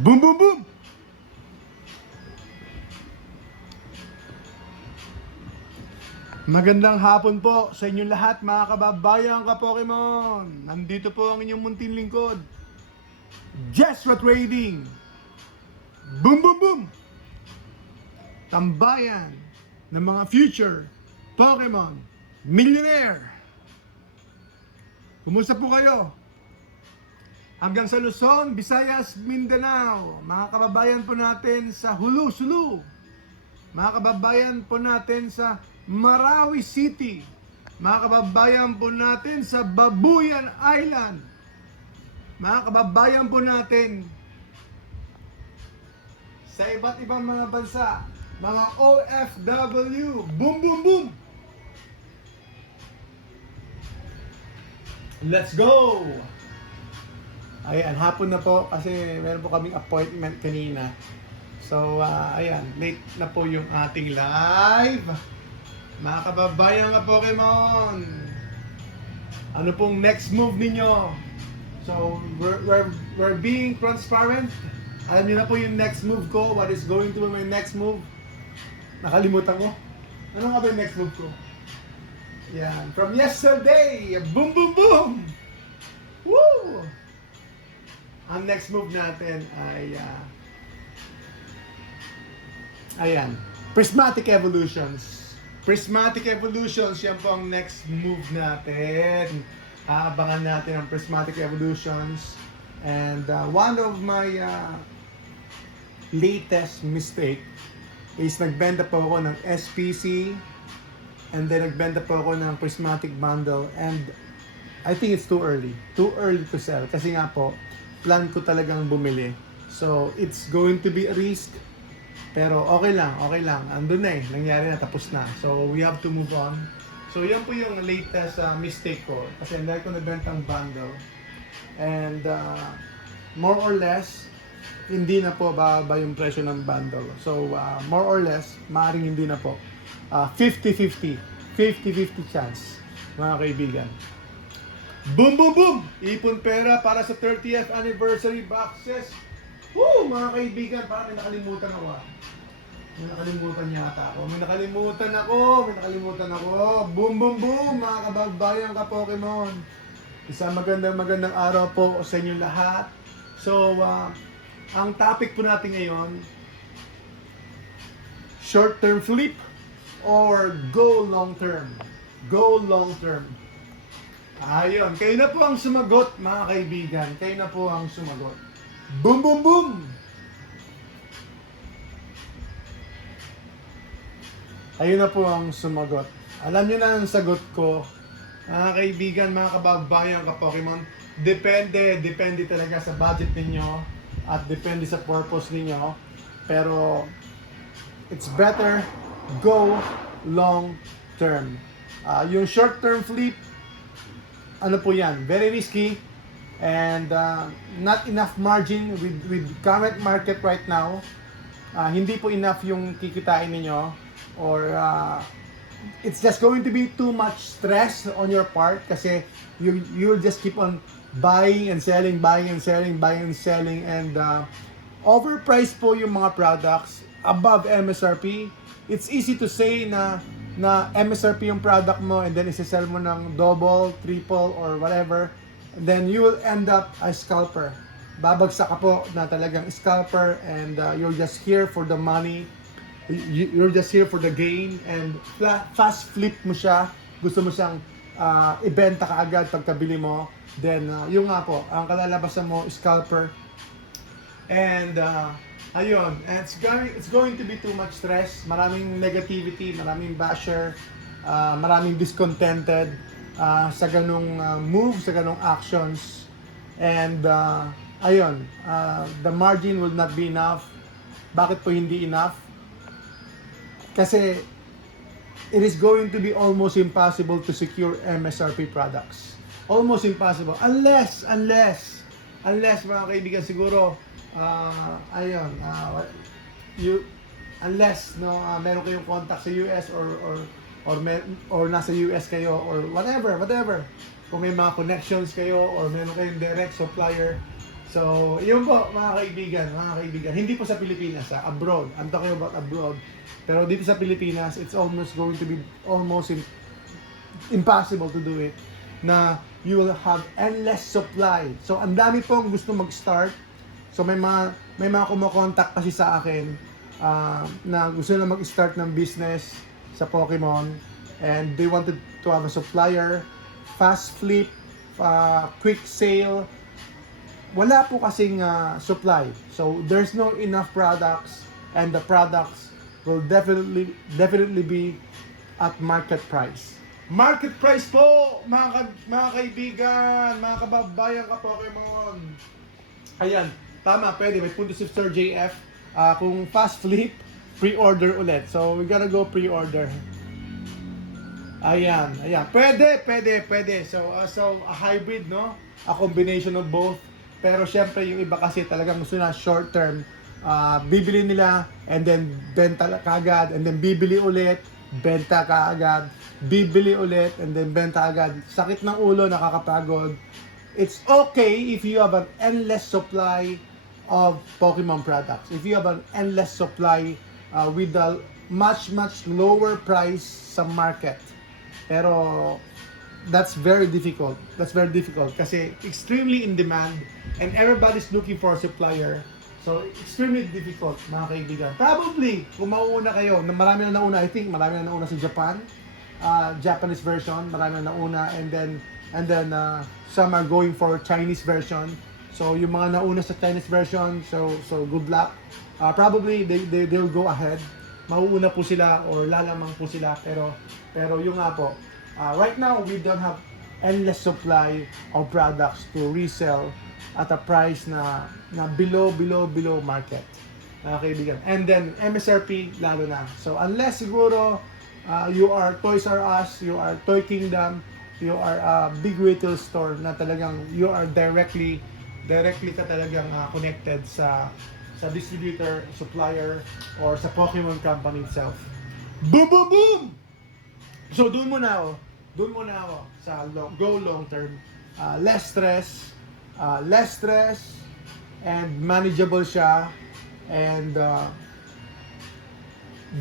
Boom, boom, boom! Magandang hapon po sa inyong lahat mga kababayan ka-Pokemon. Nandito po ang inyong munting lingkod, Jesra Trading. Boom, boom, boom! Tambayan ng mga future Pokemon Millionaire. Kumusta po kayo? Hanggang sa Luzon, Visayas, Mindanao, mga kababayan po natin sa Hulu, Sulu, mga kababayan po natin sa Marawi City, mga kababayan po natin sa Babuyan Island, mga kababayan po natin sa iba't ibang mga bansa, mga OFW, boom, boom, boom! Let's go! Ayan, hapon na po kasi meron po kaming appointment kanina. So, ayan, late na po yung ating live. Mga kababayan ka Pokemon, ano pong next move ninyo? So, we're being transparent. Alam niyo na po yung next move ko. What is going to be my next move? Nakalimutan ko. Ano nga ba yung next move ko? Yan, from yesterday. Boom, boom, boom! Woo! Ang next move natin ay ayan, Prismatic Evolutions. Prismatic Evolutions, yan po ang next move natin. Abangan natin ang Prismatic Evolutions. And one of my latest mistake is nagbenta po ako ng SPC and then nagbenta po ako ng Prismatic Bundle, and I think it's too early to sell kasi nga po plan ko talagang bumili. So, it's going to be a risk. Pero okay lang. Andun na eh. Nangyari na, tapos na. So, we have to move on. So, yan po yung latest mistake ko. Kasi dahil ko nagbentang bundle. And, more or less, hindi na po bababa yung presyo ng bundle. So, more or less, maaaring hindi na po. 50-50. 50-50 chance, mga kaibigan. Boom, boom, boom! Ipon pera para sa 30th anniversary boxes. Woo! Mga kaibigan, parang may nakalimutan ako. May nakalimutan yata ako. May nakalimutan ako. Boom, boom, boom! Mga kababayan ka Pokemon. Isang magandang araw po sa inyo lahat. So, ang topic po natin ngayon, short-term flip or go long-term? Go long-term. Ayun, kayo na po ang sumagot mga kaibigan. Kayo na po ang sumagot. Boom, boom, boom! Kayo na po ang sumagot. Alam niyo na ang sagot ko. Mga kaibigan, mga kababayan ka Pokemon. Depende talaga sa budget ninyo at depende sa purpose ninyo. Pero it's better go long term. Yung short term flip, ano po yan, very risky and not enough margin with current market right now. Hindi po enough yung kikitain ninyo, or it's just going to be too much stress on your part kasi you'll just keep on buying and selling and overpriced po yung mga products above MSRP. It's easy to say na MSRP yung product mo and then isi-sell mo ng double, triple, or whatever, and then you will end up a scalper. Babagsak ka po na talagang scalper, and you're just here for the money. You're just here for the gain, and fast flip mo siya. Gusto mo siyang ibenta ka agad pagkabili mo. Then, yung nga po, ang kalalabasan mo, scalper. And, ayun, and it's going to be too much stress, maraming negativity, maraming basher, maraming discontented sa ganong move, sa ganong actions. And ayun, the margin will not be enough. Bakit po hindi enough? Kasi it is going to be almost impossible to secure MSRP products. Almost impossible. Unless mga kaibigan, siguro ayun, unless meron kayong contact sa US or nasa US kayo or whatever. Kung may mga connections kayo or meron kayong direct supplier So, yun po mga kaibigan, hindi po sa Pilipinas, abroad. I'm talking about abroad. Pero dito sa Pilipinas, it's almost going to be impossible to do it na you will have endless supply. So, ang dami pong gusto mag-start. So, may mga kumokontak kasi sa akin na gusto na mag-start ng business sa Pokemon and they wanted to have a supplier, fast flip, quick sale. Wala po kasing supply. So there's no enough products and the products will definitely be at market price. Market price po mga kaibigan, mga kababayan ka Pokemon. Ayan, tama, pwede. May punto si Sir JF. Kung fast flip, pre-order ulit. So we gotta go pre-order. Ayan. Pwede. So a hybrid, no? A combination of both. Pero syempre yung iba kasi talagang gusto na short term, bibili nila and then benta kaagad and then bibili ulit, benta kaagad, bibili ulit and then benta agad. Sakit ng ulo, nakakapagod. It's okay if you have an endless supply of Pokemon products. If you have an endless supply with a much lower price sa market. Pero that's very difficult kasi extremely in demand and everybody's looking for a supplier. So extremely difficult mga kaibigan. Probably kung mauuna kayo, marami na nauna, I think marami na nauna sa Japan, Japanese version, marami na nauna and then some are going for Chinese version. So yung mga nauna sa Chinese version, so good luck. Probably they'll go ahead. Mauuna po sila or lalamang po sila pero yung nga po, right now, we don't have endless supply of products to resell at a price na below market. Kaibigan. And then, MSRP, lalo na. So, unless siguro you are Toys R Us, you are Toy Kingdom, you are a big retail store na talagang you are directly ka talagang connected sa distributor, supplier, or sa Pokemon company itself. Boom, boom, boom! So doon muna ako sa go long term. Less stress and manageable siya and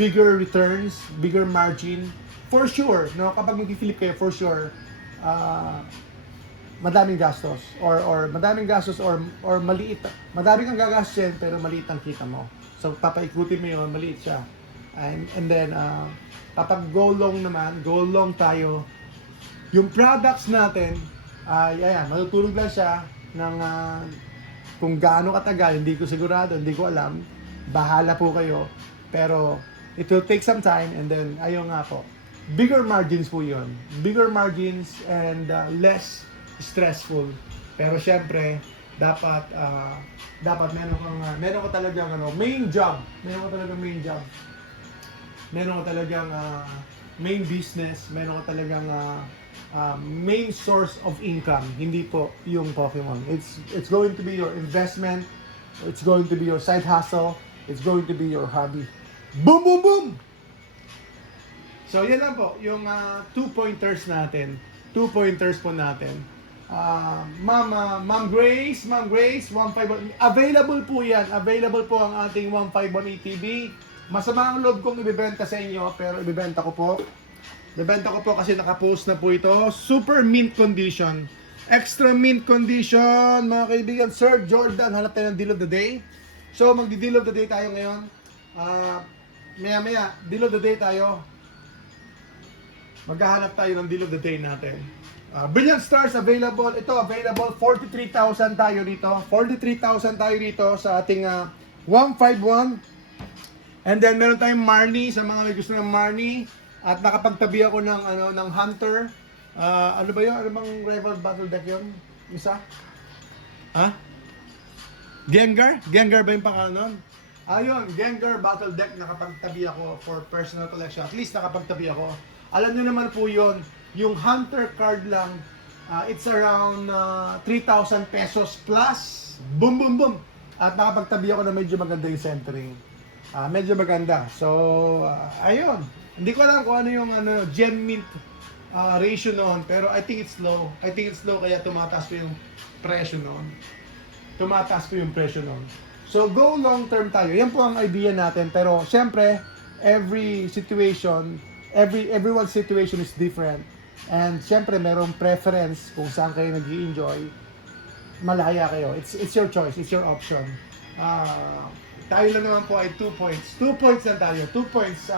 bigger returns, bigger margin for sure, no? Kapag mag-flip kayo for sure, madaming gastos or maliit, madami kang gagastusin pero maliit ang kita mo. So papaikutin mo 'yon, maliit siya. And then kapag go long tayo, yung products natin, ayan, matutulog lang siya ng kung gaano katagal, hindi ko sigurado, hindi ko alam, bahala po kayo, pero it will take some time and then, ayun nga po, bigger margins po yun, bigger margins and less stressful, pero syempre, dapat meron ka talagang main job, meron ka talagang main business, meron ka talagang main source of income, hindi po yung Pokemon. It's going to be your investment, it's going to be your side hustle, it's going to be your hobby. Boom, boom, boom! So yan lang po, yung 2 pointers natin. 2 pointers po natin. Ma'am Grace, 151, available po yan. Available po ang ating 151 ATV. Masama ang loob kong ibibenta sa inyo, pero ibibenta ko po. Ibibenta ko po kasi nakapost na po ito. Super mint condition. Extra mint condition, mga kaibigan. Sir Jordan, hanap tayo ng deal of the day. So, magdi-deal of the day tayo ngayon. Maya, deal of the day tayo. Maghahanap tayo ng deal of the day natin. Brilliant Stars available. Ito available. 43,000 tayo dito. 43,000 tayo dito sa ating 151. And then meron tayong Marnie sa mga may gusto ng Marnie at nakapagtabi ako ng Hunter. Ano ba 'yon? Ano bang rival battle deck 'yon? Isa? Gengar ba yung pangalan nun? Ayun, Gengar battle deck, nakapagtabi ako for personal collection. At least nakapagtabi ako. Alam niyo naman po 'yon, yung Hunter card lang, it's around 3,000 pesos plus. Boom, boom, boom. At nakapagtabi ako na medyo maganda yung centering. Medyo maganda. So, ayun. Hindi ko alam kung ano yung gem mint ratio noon, pero I think it's low. Kaya tumataas pa yung presyo noon. tumataas po yung presyo nun. So, go long term tayo. Yan po ang idea natin. Pero, syempre, every situation, everyone's situation is different. And, syempre, merong preference kung saan kayo nag-i-enjoy. Malaya kayo. It's your choice. It's your option. Tayo lang naman po ay 2 points. 2 points lang tayo. 2 points.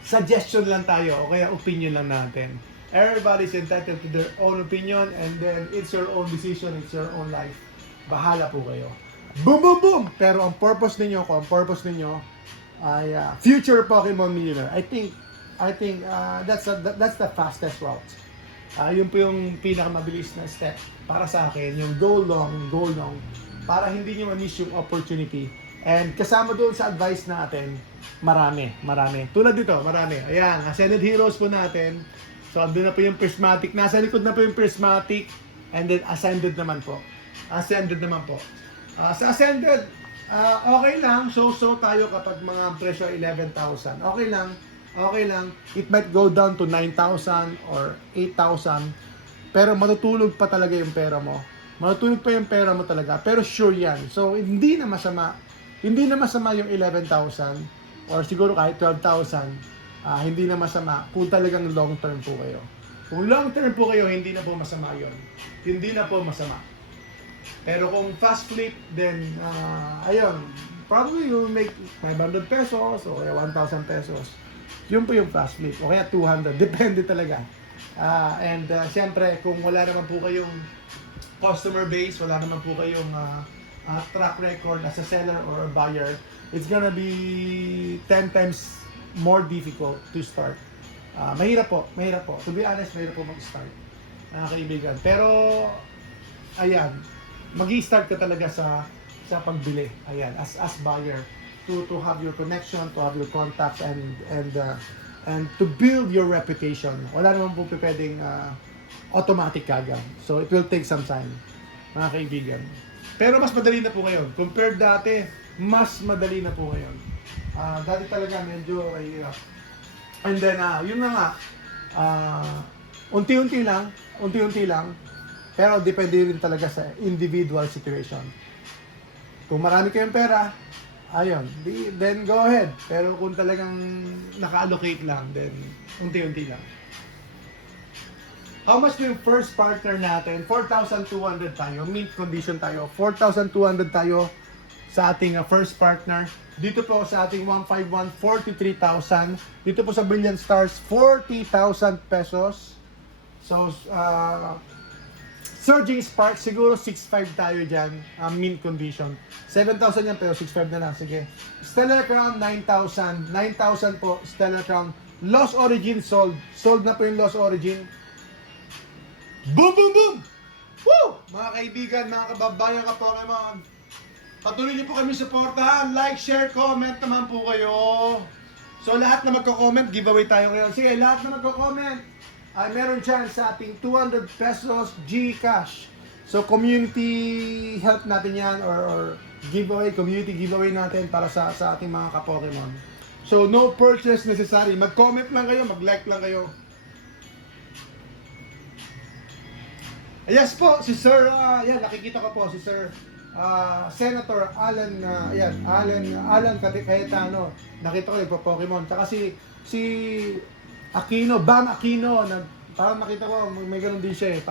Suggestion lang tayo. O kaya opinion lang natin. Everybody's entitled to their own opinion. And then, it's your own decision. It's your own life. Bahala po kayo. Boom, boom, boom! Pero ang purpose ninyo, ay future Pokemon millionaire. I think that's the fastest route. Yun po yung pinakamabilis na step para sa akin, yung go long, para hindi nyo ma-miss yung opportunity. And kasama doon sa advice natin, marami. Tulad dito, marami. Ayan, Ascended Heroes po natin. So, andun na po yung Prismatic. Nasa likod na po yung Prismatic. And then, Ascended naman po. Sa Ascended, okay lang. So tayo kapag mga presyo 11,000. Okay lang. It might go down to 9,000 or 8,000. Pero matutulog pa talaga yung pera mo. Talaga. Pero sure yan. So, hindi na masama yung 11,000 or siguro kahit 12,000. Hindi na masama kung talagang long term po kayo. Kung long term po kayo, hindi na po masama yon. Pero kung fast flip, then, ayun, probably you'll make 500 pesos o kaya 1,000 pesos. Yun po yung fast flip. O kaya 200. Depende talaga. Siyempre, kung wala naman po kayong customer base, wala naman po kayong track record as a seller or a buyer, it's gonna be 10 times more difficult to start. Mahirap po. To be honest, mahirap po mag-start, mga kaibigan. Pero, ayan, mag-i-start ka talaga sa pagbili. Ayan, as buyer, to have your connection, to have your contacts, and to build your reputation. Wala naman po pwedeng automatic kagad. So it will take some time, mga kaibigan. Pero mas madali na po ngayon. Compared dati, mas madali na po ngayon. Dati talaga medyo hirap. And then, yun na nga, unti-unti lang, pero depende rin talaga sa individual situation. Kung marami kayong pera, ayun, then go ahead. Pero kung talagang naka-allocate lang, then unti-unti lang. How much yung first partner natin? 4,200 tayo. Mint condition tayo. 4,200 tayo sa ating first partner. Dito po sa ating 151, 43,000. Dito po sa Brilliant Stars, 40,000 pesos. So, Surging Spark, siguro 6.5 tayo dyan, mint condition. 7,000 yan, pero 6.5 na lang, sige. Stellar Crown, 9,000. 9,000 po, Stellar Crown. Lost Origin, sold. Sold na po yung Lost Origin. Boom, boom, boom! Woo! Mga kaibigan, mga kababayan ka Pokemon. Patuloy niyo po kami suportahan. Like, share, comment naman po kayo. So, lahat na magko-comment, giveaway tayo ngayon. Sige, lahat na magko-comment ay meron chance sa ating 200 pesos GCash. So community help natin yan or giveaway, community giveaway natin para sa ating mga ka-Pokemon. So no purchase necessary. Mag-comment lang kayo, mag-like lang kayo. Yes po, si Sir, yan, nakikita ko po si Sir Senator Alan, Alan Cayetano. Nakita ko yung Pokemon. Tsaka si Aquino, Bam Aquino, parang nakita ko, may ganun din siya eh.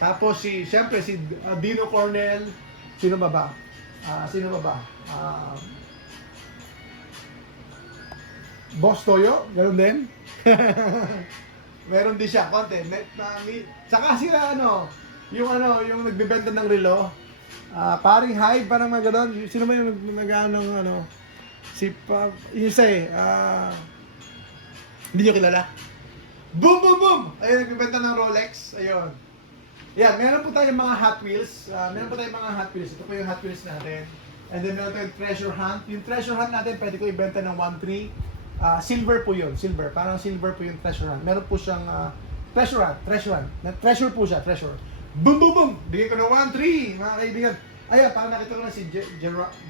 Tapos siyempre si Dino Cornell, sino ba ba? Boss Toyo, ganun din. Meron din siya, konti. Saka sila yung nagbebenta ng relo. Paring Hive, parang mga ganun. Sino ba yung nag-ano, yung isa eh, hindi nyo kilala? Boom, boom, boom! Ayun, nagbibenta ng Rolex. Ayun. Yan, meron po tayong mga Hot Wheels. Ito po yung Hot Wheels natin. And then meron tayong Treasure Hunt. Yung Treasure Hunt natin, pwede ko ibenta ng 1.3. Silver po yun. Silver. Parang silver po yung Treasure Hunt. Meron po siyang Treasure Hunt. Treasure po siya. Treasure. Boom, boom, boom! Bigay ko ng 1.3, mga kaibigan. Ayan, parang nakita ko na si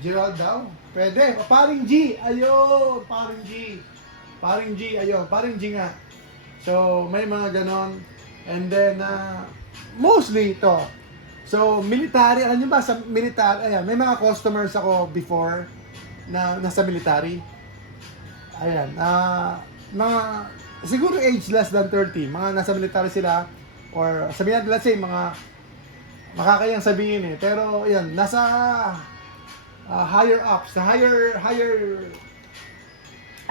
Gerald daw. Pwede. O, Paring G. Ayun, Paring G, ayun, Paring G nga. So, may mga ganon. And then, mostly ito. So, military, alam nyo ba, sa military, ayan, may mga customers ako before na nasa military. Ayan, mga, siguro age less than 30, mga nasa military sila, or sabihin natin, let's say, mga, makakayang sabihin eh, pero, ayan, nasa higher ups, sa higher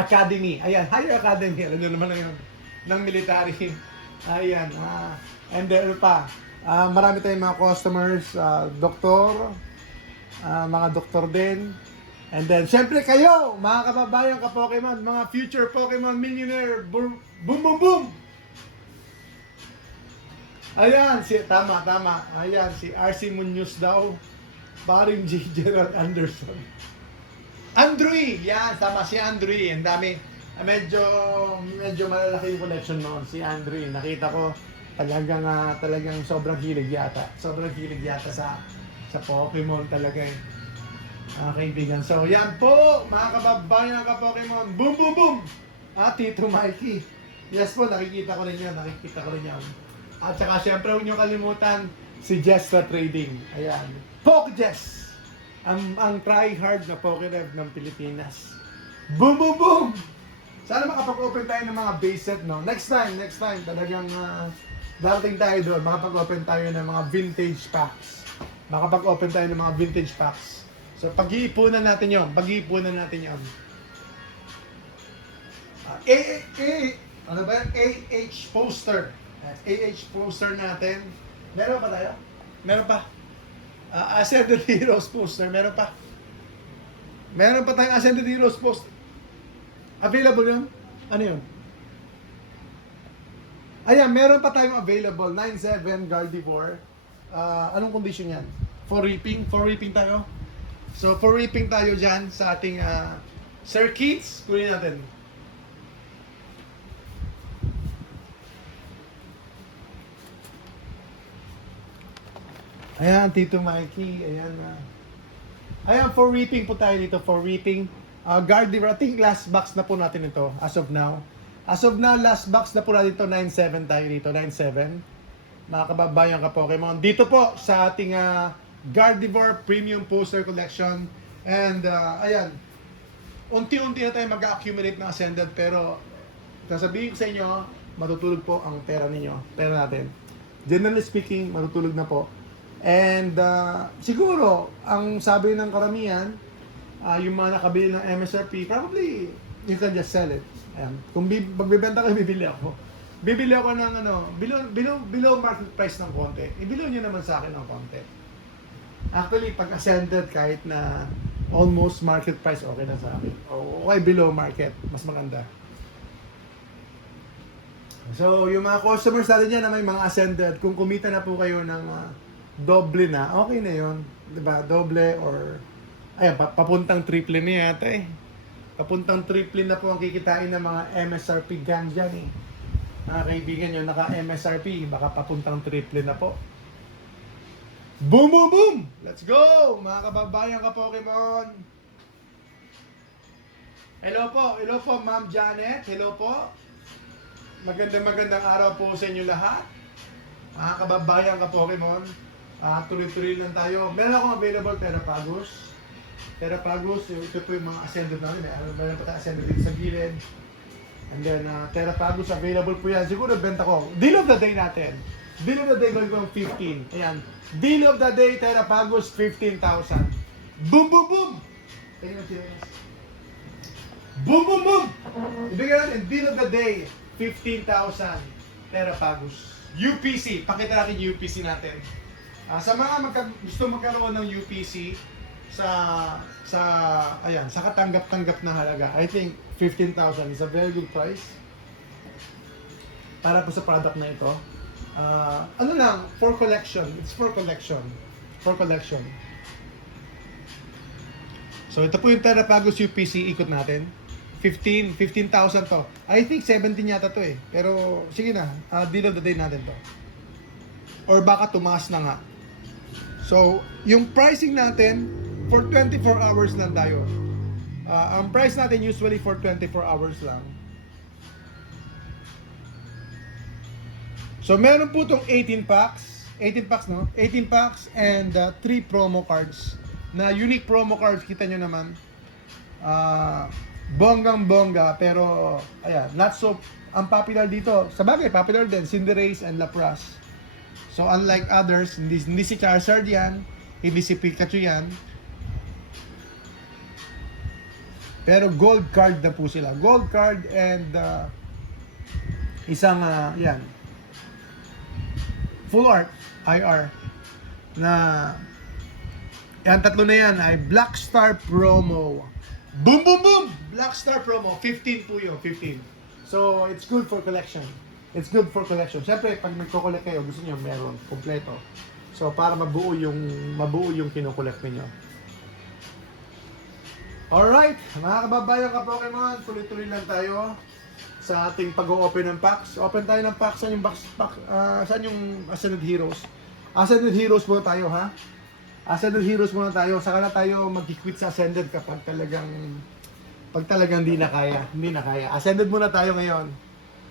academy, ayan, higher academy, alam nyo naman yun, ng military. Ayan, and then pa, marami tayong mga customers, doktor, mga doktor din. And then, syempre kayo, mga kababayan ka Pokemon, mga future Pokemon millionaire, boom, boom, boom, boom! Ayan, tama. Ayan, si RC Munoz daw. Paring G. Gerald Anderson. Andrew! Yan, tama si Andrew. Ang dami. Medyo malalaki yung collection noon. Si Andrew, nakita ko talagang sobrang hilig yata. Sobrang hilig yata sa Pokemon talaga eh. Kaibigan. So, yan po, mga kababayan ka Pokemon. Boom, boom, boom! Tito Mikey. Yes po, nakikita ko rin yan. At saka, syempre, huwag niyo kalimutan si Jessa Trading. Ayan. PokeJess! Ang try-hard na Pokerev ng Pilipinas. Boom, boom, boom! Sana makapag-open tayo ng mga base set, no? Next time, talagang darating tayo doon. Makapag-open tayo ng mga vintage packs. So, pag-iipunan natin yun. Ano ba yan? AH poster. AH poster natin. Meron pa tayo? Meron pa. Ascended Heroes poster. Meron pa tayong Ascended Heroes poster. Available yun? Ano yun? Ayan, meron pa tayong available. 9.7 Gardevoir. Anong condition yan? For reaping tayo. So, for reaping tayo dyan sa ating circuits. Kunin natin. Ayan, Tito Mikey. Ayan, for reaping po tayo dito. For reaping. Gardevoir, I think last box na po natin ito as of now. Last box na po natin ito. 9.7 tayo dito. 9.7. Mga kababayan ka Pokemon. Dito po sa ating Gardevoir Premium Poster Collection. And ayan, unti-unti na tayo mag-accumulate ng Ascended, pero sasabihin ko sa inyo, matutulog po ang pera natin. Generally speaking, matutulog na po. And siguro, ang sabi ng karamihan, yung mga nakabili ng MSRP, probably you can just sell it. Ayan. Kung magbibenta kayo, bibili ako ng below market price ng konti. I-below nyo naman sa akin ng konti. Actually, pag Ascended, kahit na almost market price, okay na sa akin. Okay, below market, mas maganda. So, yung mga customers natin dyan na may mga Ascended, kung kumita na po kayo ng doble na, okay na yun. Diba? Doble or, ayan, papuntang triple na yata eh. Papuntang triple na po ang kikitain ng mga MSRP gang dyan eh. Mga kaibigan nyo, naka-MSRP, baka papuntang triple na po. Boom, boom, boom! Let's go! Mga kababayan ka Pokemon! Hello po, Ma'am Janet. Hello po. Magandang araw po sa inyo lahat. Mga kababayan ka Pokemon. Tuloy-tuloy lang tayo. Meron akong available Terrapagus. Ito po yung mga Ascended namin. Meron pa tayo Ascended dito sa gilid. And then, Terrapagus available po yan. Siguro benta ko. Deal of the day natin. Deal of the day going ko 15. Ayan. Deal of the day, Terrapagus, 15,000. Boom, boom, boom! Boom, boom, boom! Ibigay natin, deal of the day, 15,000 Terrapagus. UPC, pakita natin yung UPC natin. Sa mga gusto magkaroon ng UPC sa katanggap-tanggap na halaga, I think 15,000 is a very good price para po sa product na ito. Ano lang, for collection. It's for collection. So ito po yung Terrapagus UPC, ikot natin. 15,000 to. I think 17 yata to eh. Pero sige na, deal of the day natin to. Or baka tumaas na nga. So, yung pricing natin for 24 hours lang tayo. Ang price natin usually for 24 hours lang. So, meron po itong 18 packs. 18 packs, no? 18 packs and 3 promo cards. Na unique promo cards, kita nyo naman. Bonggang-bongga, pero ayan, not so ang popular dito. Sa bagay, popular din, Cinderace and Lapras. So unlike others, hindi si Charizard yan, hindi si Pikachu yan. Pero gold card na po sila. Gold card and isang yan. Full art IR na yan, tatlo na yan ay Black Star promo. Boom boom boom! Black Star promo, 15 po yun, 15. So it's good for collection. It's good for collection. Siyempre, pag nagko-collect kayo, gusto niyo meron kompleto. So para mabuo yung kino-collect niyo. Alright, mga kababayan ka Pokemon, tuloy-tuloy lang tayo sa ating pag-open ng packs. Open tayo ng packs. Saan yung saan yung Ascended Heroes? Ascended Heroes muna tayo, ha? Ascended Heroes muna tayo. Saka na tayo mag-quit sa Ascended kapag talagang hindi na kaya. Ascended muna tayo ngayon.